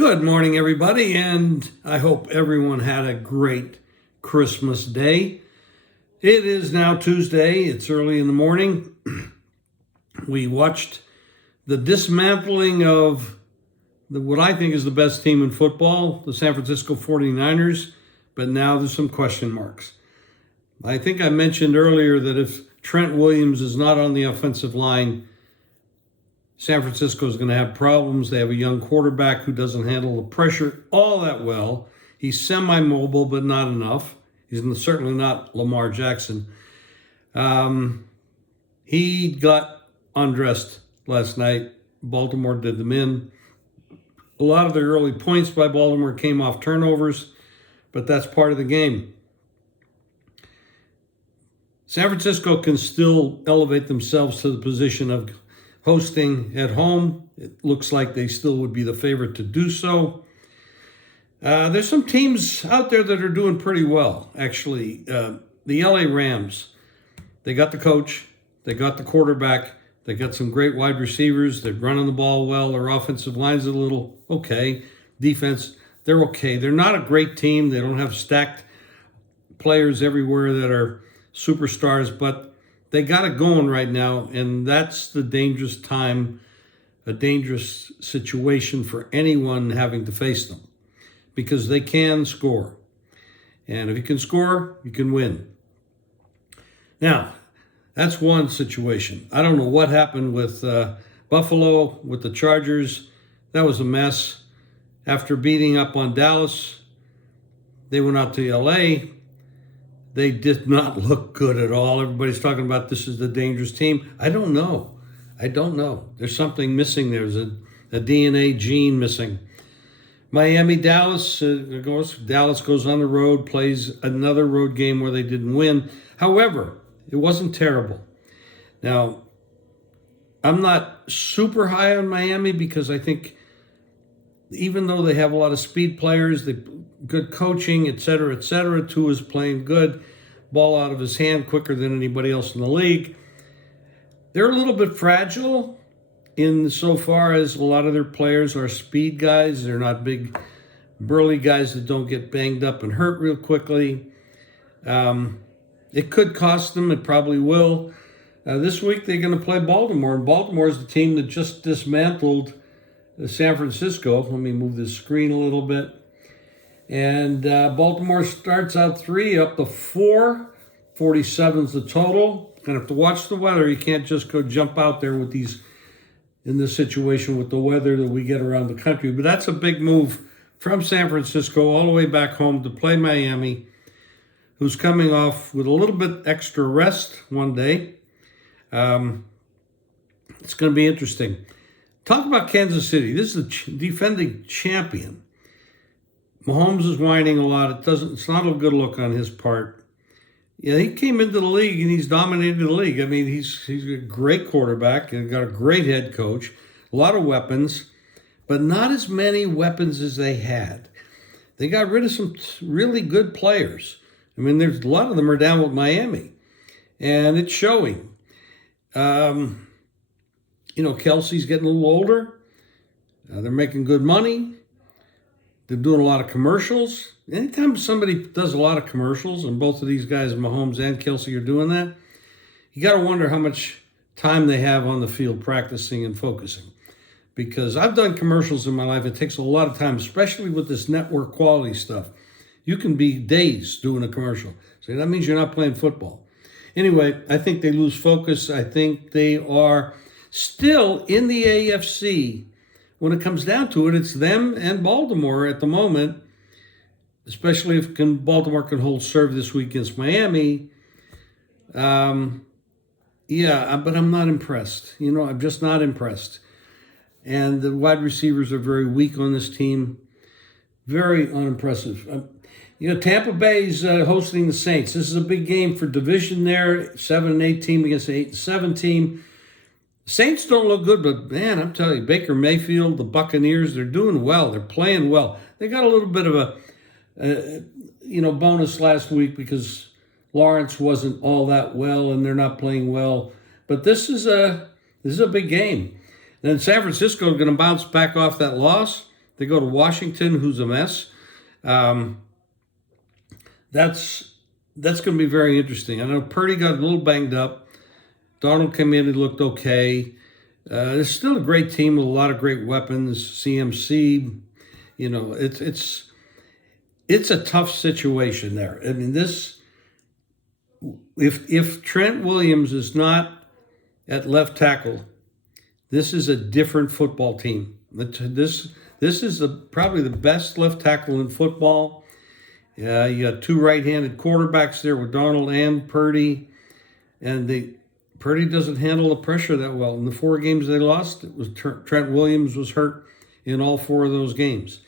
Good morning, everybody, and I hope everyone had a great Christmas day. It is now Tuesday. It's early in the morning. We watched the dismantling of what I think is the best team in football, the San Francisco 49ers, but now there's some question marks. I think I mentioned earlier that if Trent Williams is not on the offensive line, San Francisco is going to have problems. They have a young quarterback who doesn't handle the pressure all that well. He's semi-mobile, but not enough. He's certainly not Lamar Jackson. He got undressed last night. Baltimore did them in. A lot of the early points by Baltimore came off turnovers, but that's part of the game. San Francisco can still elevate themselves to the position of hosting at home. It looks like they still would be the favorite to do so. There's some teams out there that are doing pretty well, actually. The LA Rams, they got the coach, they got the quarterback, they got some great wide receivers, they're running the ball well, their offensive line's a little okay. Defense, they're okay. They're not a great team. They don't have stacked players everywhere that are superstars, but they got it going right now, and that's the dangerous time, a dangerous situation for anyone having to face them, because they can score. And if you can score, you can win. Now, that's one situation. I don't know what happened with Buffalo, with the Chargers. That was a mess. After beating up on Dallas, they went out to LA. They did not look good at all. Everybody's talking about this is the dangerous team. I don't know. There's something missing there. There's a DNA gene missing. Miami, Dallas goes on the road, plays another road game where they didn't win. However, it wasn't terrible. Now, I'm not super high on Miami because I think even though they have a lot of speed players, good coaching, et cetera, Tua is playing good, ball out of his hand quicker than anybody else in the league. They're a little bit fragile in so far as a lot of their players are speed guys. They're not big, burly guys that don't get banged up and hurt real quickly. It could cost them. It probably will. This week they're going to play Baltimore, and Baltimore is the team that just dismantled San Francisco. Let me move this screen a little bit. And Baltimore starts out 3 up to 4. 47's the total. Gonna have to watch the weather. You can't just go jump out there with these in this situation with the weather that we get around the country. But that's a big move from San Francisco all the way back home to play Miami, who's coming off with a little bit extra rest one day. It's going to be interesting. Talk about Kansas City. This is the defending champion. Mahomes is whining a lot. It's not a good look on his part. Yeah, he came into the league and he's dominated the league. I mean, he's a great quarterback and got a great head coach, a lot of weapons, but not as many weapons as they had. They got rid of some really good players. I mean, there's a lot of them are down with Miami, and it's showing. Kelsey's getting a little older. They're making good money. They're doing a lot of commercials. Anytime somebody does a lot of commercials, and both of these guys, Mahomes and Kelsey, are doing that, you got to wonder how much time they have on the field practicing and focusing. Because I've done commercials in my life. It takes a lot of time, especially with this network quality stuff. You can be days doing a commercial. So that means you're not playing football. Anyway, I think they lose focus. I think they are still in the AFC. When it comes down to it, it's them and Baltimore at the moment, especially if Baltimore can hold serve this week against Miami. But I'm not impressed. I'm just not impressed. And the wide receivers are very weak on this team. Very unimpressive. Tampa Bay's hosting the Saints. This is a big game for division there. 7-8 team against an 8-7 team. Saints don't look good, but man, I'm telling you, Baker Mayfield, the Buccaneers, they're doing well. They're playing well. They got a little bit of a bonus last week because Lawrence wasn't all that well and they're not playing well. But this is a big game. Then San Francisco is going to bounce back off that loss. They go to Washington, who's a mess. That's going to be very interesting. I know Purdy got a little banged up. Darnold came in and looked okay. It's still a great team with a lot of great weapons. CMC, it's a tough situation there. I mean, if Trent Williams is not at left tackle, this is a different football team. This is probably the best left tackle in football. You got two right-handed quarterbacks there with Darnold and Purdy, and Purdy doesn't handle the pressure that well. In the 4 games they lost, it was Trent Williams was hurt in all 4 of those games.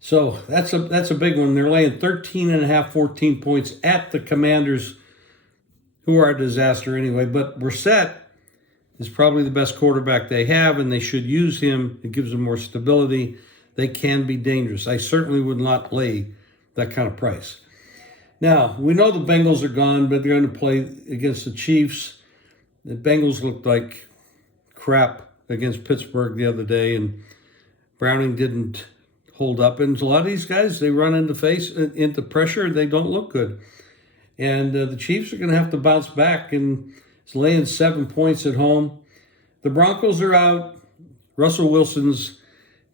So that's a big one. They're laying 13.5, 14 points at the Commanders, who are a disaster anyway. But Brissett is probably the best quarterback they have, and they should use him. It gives them more stability. They can be dangerous. I certainly would not lay that kind of price. Now, we know the Bengals are gone, but they're going to play against the Chiefs. The Bengals looked like crap against Pittsburgh the other day, and Browning didn't hold up. And a lot of these guys, they run into pressure. They don't look good. And the Chiefs are going to have to bounce back, and it's laying 7 points at home. The Broncos are out. Russell Wilson's,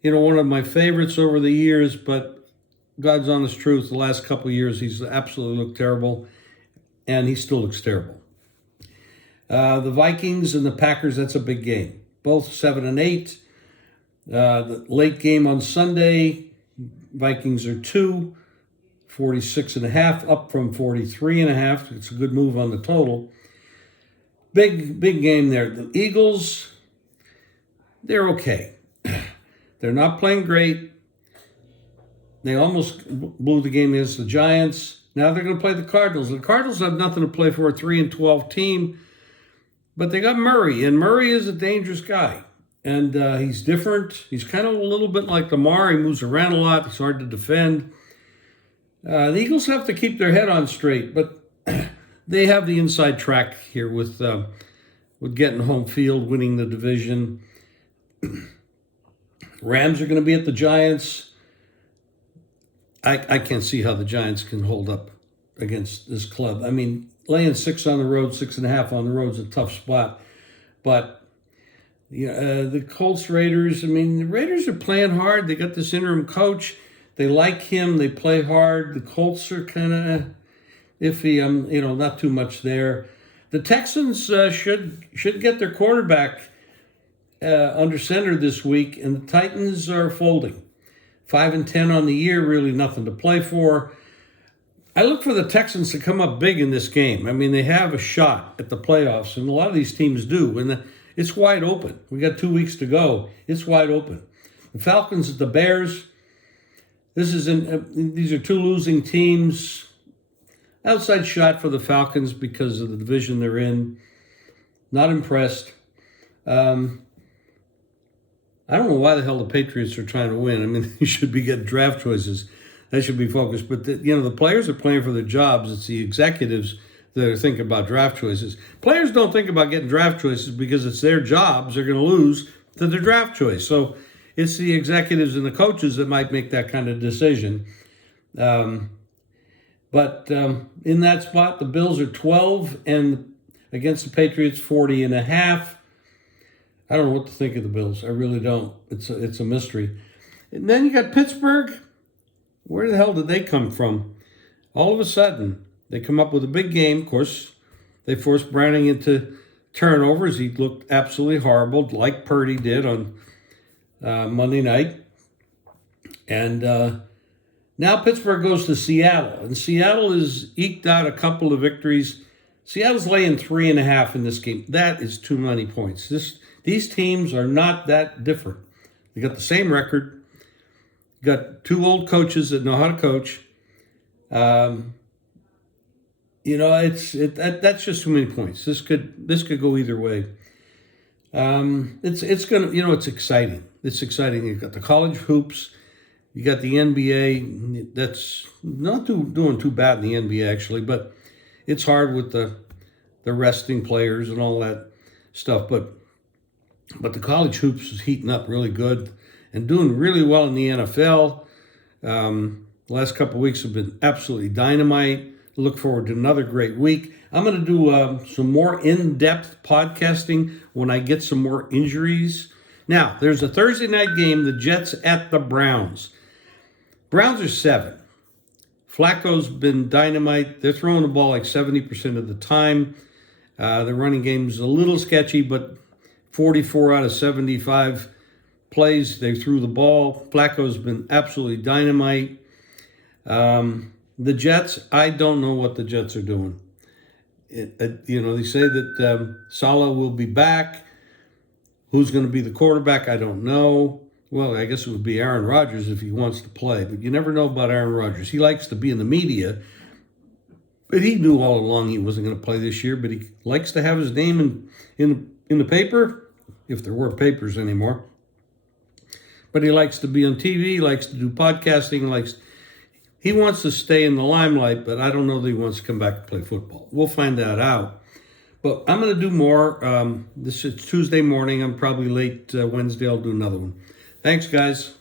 one of my favorites over the years, but God's honest truth, the last couple of years, he's absolutely looked terrible, and he still looks terrible. The Vikings and the Packers, that's a big game. Both 7-8. The late game on Sunday, Vikings are 2, 46.5, up from 43.5. It's a good move on the total. Big game there. The Eagles, they're okay. They're not playing great. They almost blew the game against the Giants. Now they're going to play the Cardinals. The Cardinals have nothing to play for, a 3-12 team. But they got Murray, and Murray is a dangerous guy. And he's different. He's kind of a little bit like Lamar. He moves around a lot. He's hard to defend. The Eagles have to keep their head on straight, but they have the inside track here with getting home field, winning the division. Rams are going to be at the Giants. I can't see how the Giants can hold up against this club. I mean, laying 6 on the road, 6.5 on the road is a tough spot. But the Colts, Raiders, the Raiders are playing hard. They got this interim coach. They like him. They play hard. The Colts are kind of iffy. Not too much there. The Texans should get their quarterback under center this week, and the Titans are folding. 5-10 on the year, really nothing to play for. I look for the Texans to come up big in this game. They have a shot at the playoffs, and a lot of these teams do. And it's wide open. We got 2 weeks to go. It's wide open. The Falcons at the Bears. These are 2 losing teams. Outside shot for the Falcons because of the division they're in. Not impressed. I don't know why the hell the Patriots are trying to win. They should be getting draft choices. That should be focused. But the players are playing for their jobs. It's the executives that are thinking about draft choices. Players don't think about getting draft choices because it's their jobs. They're going to lose to their draft choice. So it's the executives and the coaches that might make that kind of decision. But in that spot, the Bills are 12 and against the Patriots 40.5. I don't know what to think of the Bills. I really don't. It's a mystery. And then you got Pittsburgh. Where the hell did they come from? All of a sudden, they come up with a big game. Of course, they forced Browning into turnovers. He looked absolutely horrible, like Purdy did on Monday night. And now Pittsburgh goes to Seattle. And Seattle has eked out a couple of victories. Seattle's laying 3.5 in this game. That is too many points. These teams are not that different. They got the same record. Got 2 old coaches that know how to coach. That's just too many points. This could go either way. It's exciting. It's exciting. You've got the college hoops. You got the NBA. That's not doing too bad in the NBA actually, but it's hard with the resting players and all that stuff. But the college hoops is heating up really good. and doing really well in the NFL. The last couple of weeks have been absolutely dynamite. Look forward to another great week. I'm going to do some more in-depth podcasting when I get some more injuries. Now, there's a Thursday night game, the Jets at the Browns. Browns are 7. Flacco's been dynamite. They're throwing the ball like 70% of the time. The running game's a little sketchy, but 44 out of 75 plays, they threw the ball. Flacco's been absolutely dynamite. The Jets, I don't know what the Jets are doing. They say that Saleh will be back. Who's going to be the quarterback? I don't know. Well, I guess it would be Aaron Rodgers if he wants to play, but you never know about Aaron Rodgers. He likes to be in the media, but he knew all along he wasn't going to play this year, but he likes to have his name in the paper, if there were papers anymore. But he likes to be on TV, likes to do podcasting, he wants to stay in the limelight, but I don't know that he wants to come back and play football. We'll find that out. But I'm going to do more. This is Tuesday morning. I'm probably late Wednesday. I'll do another one. Thanks, guys.